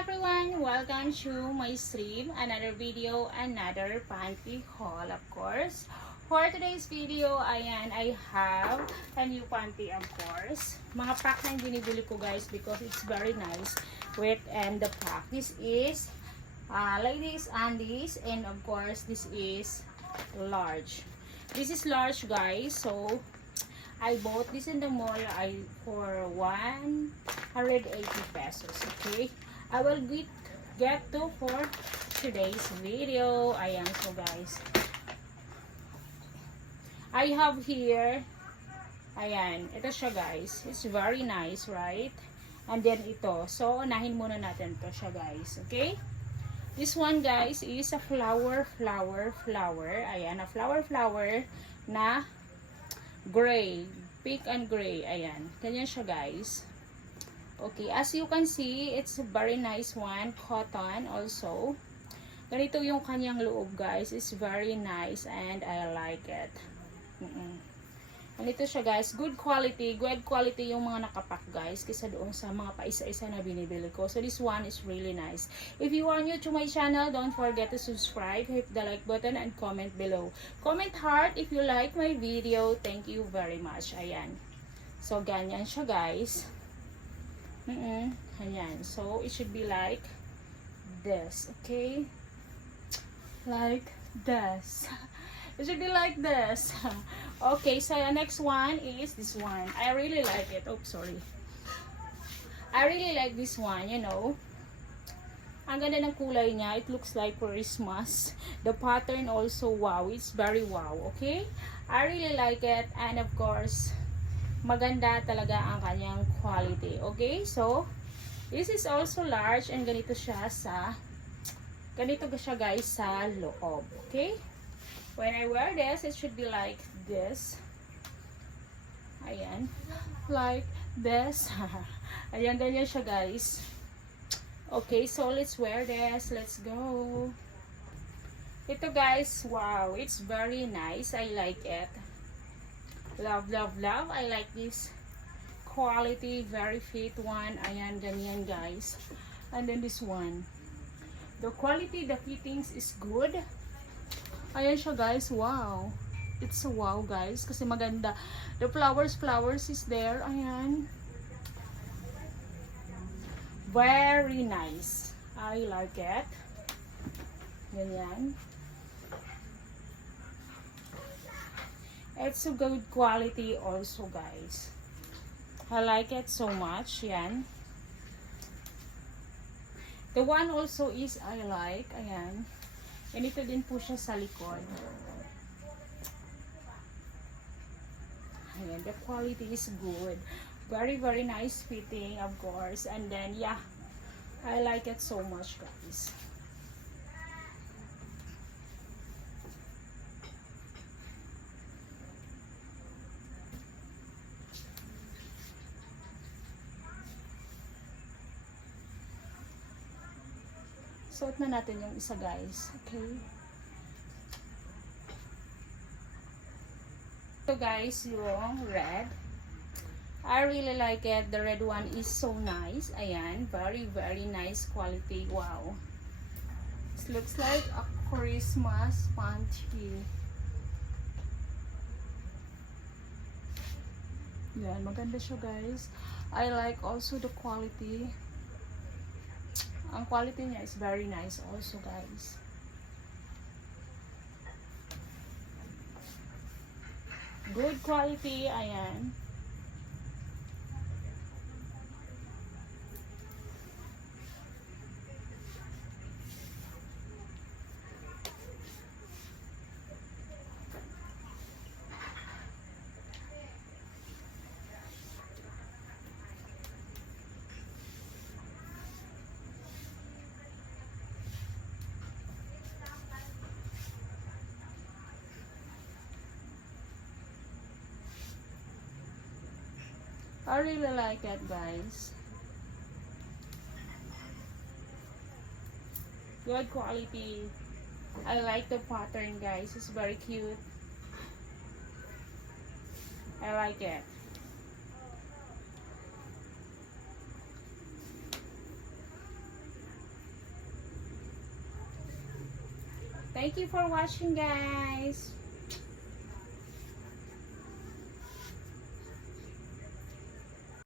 everyone! Welcome to my stream. Another video, another panty haul, of course. For today's video, ayan, I have a new panty, of course. Mga pack na yung binibili ko, guys, because it's very nice with and the pack. This is ladies undies, and of course, this is large. This is large, guys, so I bought this in the mall for 180 pesos, okay? I will get to for today's video. Ayan, so guys, I have here, ayan, ito siya, guys. It's very nice, right? And then ito, so unahin muna natin to siya, guys, okay? This one, guys, is a flower. Ayan, a flower na gray, pink and gray. Ayan, ganyan siya, guys. Okay, as you can see, it's a very nice one, cotton also. Ganito yung kanyang loob, guys. It's very nice and I like it. Ganito siya, guys. Good quality yung mga nakapak, guys, kaysa doon sa mga paisa-isa na binibili ko. So this one is really nice. If you are new to my channel, don't forget to subscribe, hit the like button and comment below. Comment heart if you like my video. Thank you very much. Ayan. So ganyan siya, guys. Ayan. So it should be like this, okay? Like this. It should be like this. Okay, so the next one is this one. I really like it. Oh, sorry. I really like this one, you know. Ang ganda ng kulay niya. It looks like Christmas. The pattern also, wow. It's very wow, okay? I really like it. And of course, maganda talaga ang kanyang quality. Okay? So, this is also large and ganito siya guys sa loob. Okay? When I wear this, it should be like this. Ayan. Like this. Ayan, ganyan siya, guys. Okay, so let's wear this. Let's go. Ito, guys, wow. It's very nice. I like it. Love. I like this quality, very fit one. Ayan, ganyan, guys. And then this one. The quality, the fittings is good. Ayan siya, guys. Wow. It's a wow, guys. Kasi maganda. The flowers is there. Ayan. Very nice. I like it. Ganyan. It's a good quality also, guys. I like it so much. Yan. The one also is I like. Ayan. Ganito din po siya sa likod. Ayan. The quality is good. Very nice fitting, of course. And then, yeah. I like it so much, guys. Suot na natin yung isa, guys. Okay. So, guys, yung red. I really like it. The red one is so nice. Ayan. Very nice quality. Wow. This looks like a Christmas panty. Yan. Maganda siya, guys. I like also the quality. Ang quality niya is very nice also, guys. Good quality, ayan. I really like it, guys. Good quality. I like the pattern, guys. It's very cute. I like it. Thank you for watching, guys.